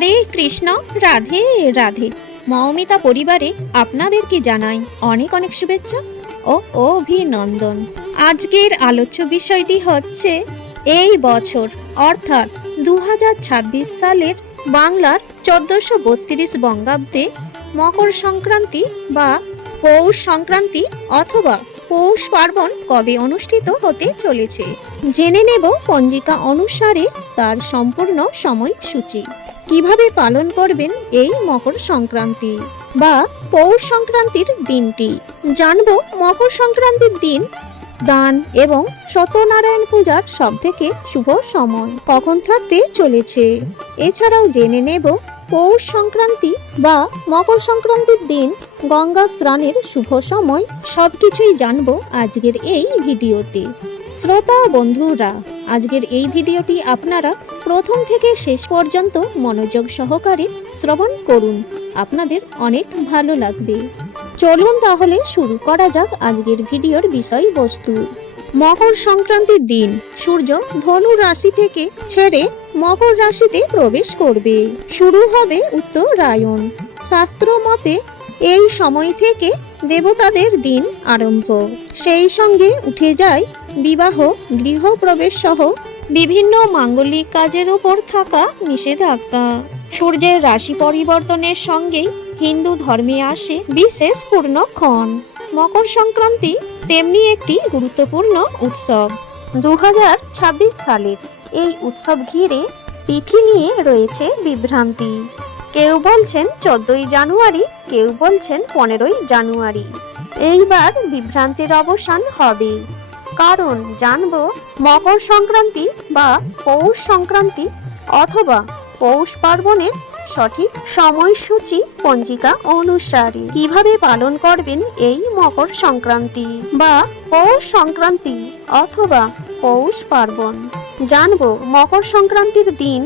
হরে কৃষ্ণ, রাধে রাধে। মৌমিতা পরিবারে আপনাদেরকে জানাই অনেক অনেক শুভেচ্ছা ও অভিনন্দন। আজকের আলোচ্য বিষয়টি হচ্ছে এই বছর অর্থাৎ 2026 সালের বাংলার 1432 বঙ্গাব্দে মকর সংক্রান্তি বা পৌষ সংক্রান্তি অথবা পৌষ পার্বণ কবে অনুষ্ঠিত হতে চলেছে জেনে নেব পঞ্জিকা অনুসারে তার সম্পূর্ণ সময়সূচি। কিভাবে পালন করবেন এই মকর সংক্রান্তি বা পৌষ সংক্রান্তির দিনটি জানবো। মকর সংক্রান্তির দিন দান এবং সত্যনারায়ণ পূজার সবথেকে শুভ সময় কখন থাকতে চলেছে। এছাড়াও জেনে নেব পৌষ সংক্রান্তি বা মকর সংক্রান্তির দিন গঙ্গা স্নানের শুভ সময়। সবকিছুই জানবো আজকের এই ভিডিওতে। শ্রোতা বন্ধুরা, আজকের এই ভিডিওটি আপনারা প্রথম থেকে শেষ পর্যন্ত মনোযোগ সহকারে শ্রবণ করুন, আপনাদের অনেক ভালো লাগবে। চলুন তাহলে শুরু করা যাক আজকের ভিডিওর বিষয়বস্তু। মকর সংক্রান্তির দিন সূর্য ধনু রাশি থেকে ছেড়ে মকর রাশিতে প্রবেশ করবে। শুরু হবে উত্তরায়ণ। শাস্ত্র মতে এই সময় থেকে দেবতাদের দিন আরম্ভ। সেই সঙ্গে উঠে যায় বিবাহ, গৃহপ্রবেশ সহ বিভিন্ন মাঙ্গলিক কাজের উপর থাকা নিষেধাজ্ঞা। সূর্যের রাশি পরিবর্তনের সঙ্গেই হিন্দু ধর্মে আসে বিশেষ পূর্ণক্ষণ। মকর সংক্রান্তি তেমনি একটি গুরুত্বপূর্ণ উৎসব। 2026 সালের এই উৎসব ঘিরে তিথি নিয়ে রয়েছে বিভ্রান্তি। কেউ বলছেন 14ই জানুয়ারি, কেউ বলছেন 15ই জানুয়ারি। এইবার বিভ্রান্তির অবসান হবে, কারণ জানবো মকর সংক্রান্তি বা পৌষ সংক্রান্তি অথবা পৌষ পার্বণের সঠিক সময়সূচি পঞ্জিকা অনুসারে। কিভাবে পালন করবেন এই মকর সংক্রান্তি বা পৌষ সংক্রান্তি অথবা পৌষ পার্বণ জানবো। মকর সংক্রান্তির দিন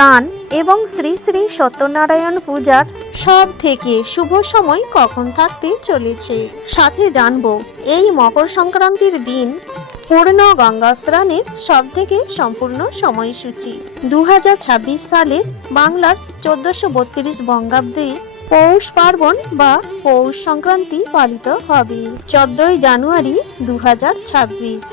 দান এবং শ্রী শ্রী সত্যনারায়ণ পূজার সব থেকে শুভ সময় কখন থাকতে চলেছে। সাথে জানবো এই মকর সংক্রান্তির দিন পূর্ণ গঙ্গা স্নানের সব থেকে সম্পূর্ণ সময়সূচি। 2026 সালে বাংলার 1432 বঙ্গাব্দে পৌষ পার্বণ বা পৌষ সংক্রান্তি পালিত হবে 14ই জানুয়ারি 2026।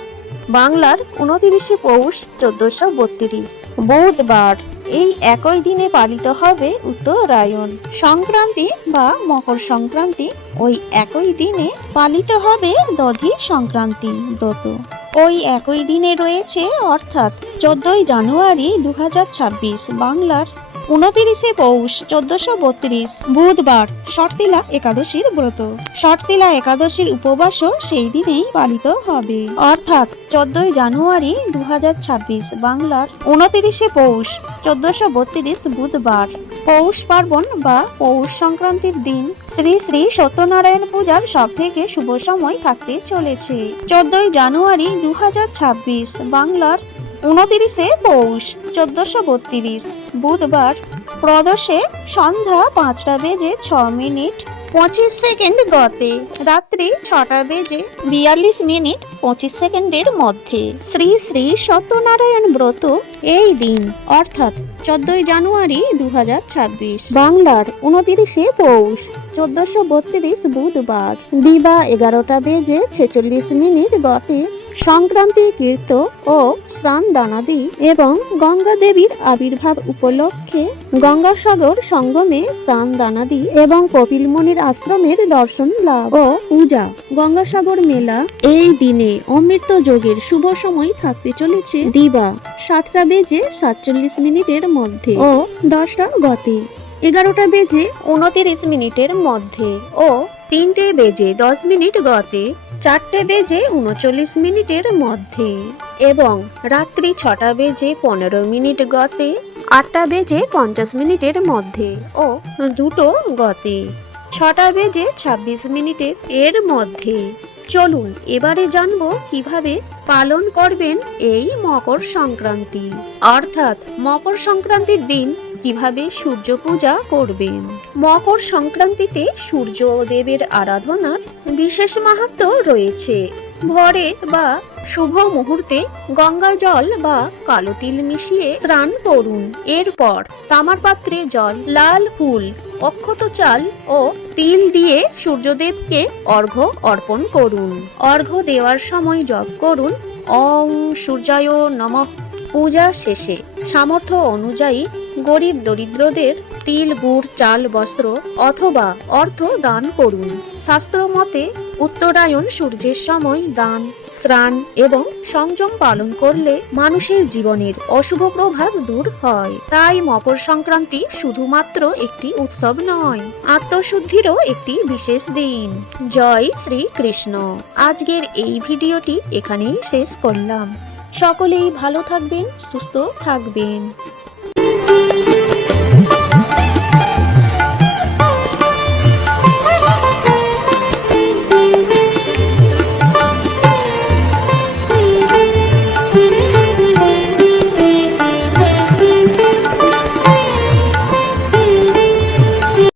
বাংলার 29শে পৌষ 1432 বুধবার। এই একই দিনে পালিত হবে উত্তরায়ণ। সংক্রান্তি বা মকর সংক্রান্তি ওই একই দিনে পালিত হবে দধি সংক্রান্তি ব্রত। ওই একই দিনে রয়েছে অর্থাৎ 14ই জানুয়ারি 2026 বাংলার 29শে পৌষ 1432 বুধবার শর্তিলা একাদশীর ব্রত। শর্তিলা একাদশীর উপবাসও সেই দিনেই পালিত হবে অর্থাৎ 14ই জানুয়ারি 2026 বাংলার 29শে পৌষ 1432 বুধবার। পৌষ পার্বণ বা পৌষ সংক্রান্তির দিন শ্রী শ্রী সত্যনারায়ণ পূজার সব থেকে শুভ সময় থাকতে চলেছে 14ই জানুয়ারি 2026 বাংলার 29শে পৌষ 1432 বুধবার। প্রদোষে সন্ধ্যা 5:06:25 গতে রাত্রি 6:42:25 মধ্যে। শ্রী শ্রী সত্যনারায়ণ ব্রত এই দিন অর্থাৎ 14ই জানুয়ারি 2026 বাংলার 29শে পৌষ 1432 বুধবার দিবা 11:46 গতে সংক্রান্তি কীর্ত ও স্নান দানাদি এবং গঙ্গা দেবীর আবির্ভাব উপলক্ষে গঙ্গাসাগর সঙ্গমে স্নান দানাদি এবং কপিল মুনির আশ্রমের দর্শন লাভ ও পূজা। গঙ্গাসাগর মেলা এই দিনে অমৃত যোগের শুভ সময় থাকতে চলেছে দিবা 7:47 মধ্যে ও 10টা গতে 11:29 মধ্যে ও 3:10 গতে 4:39 মধ্যে এবং রাত্রি 6:15 গতে 8:50 মধ্যে ও 2টো গতে 6:26 এর মধ্যে। চলুন এবারে জানবো কিভাবে পালন করবেন এই মকর সংক্রান্তি অর্থাৎ মকর সংক্রান্তির দিন কিভাবে সূর্য পূজা করবেন। মকর সংক্রান্তিতে সূর্য দেবের আরাধনার বিশেষ মাহাত্ম্য রয়েছে। ভোরে বা শুভ মুহূর্তে গঙ্গা জল বা কালো তিল মিশিয়ে স্নান করুন। এরপর তামার পাত্রে জল, লাল ফুল, অক্ষত চাল ও তিল দিয়ে সূর্যদেবকে অর্ঘ্য অর্পণ করুন। অর্ঘ্য দেওয়ার সময় জপ করুন ওং সূর্যায় নমঃ। পূজা শেষে সামর্থ্য অনুযায়ী গরিব দরিদ্রদের তিল, গুড়, চাল, বস্ত্র অথবা অর্থ দান করুন। শাস্ত্র মতে উত্তরায়ণ সূর্যের সময় দান, স্নান এবং সংযম পালন করলে মানুষের জীবনের অশুভ প্রভাব দূর হয়। তাই মকর সংক্রান্তি শুধুমাত্র একটি উৎসব নয়, আত্মশুদ্ধিরও একটি বিশেষ দিন। জয় শ্রীকৃষ্ণ। আজকের এই ভিডিওটি এখানেই শেষ করলাম। সকলেই ভালো থাকবেন, সুস্থ থাকবেন।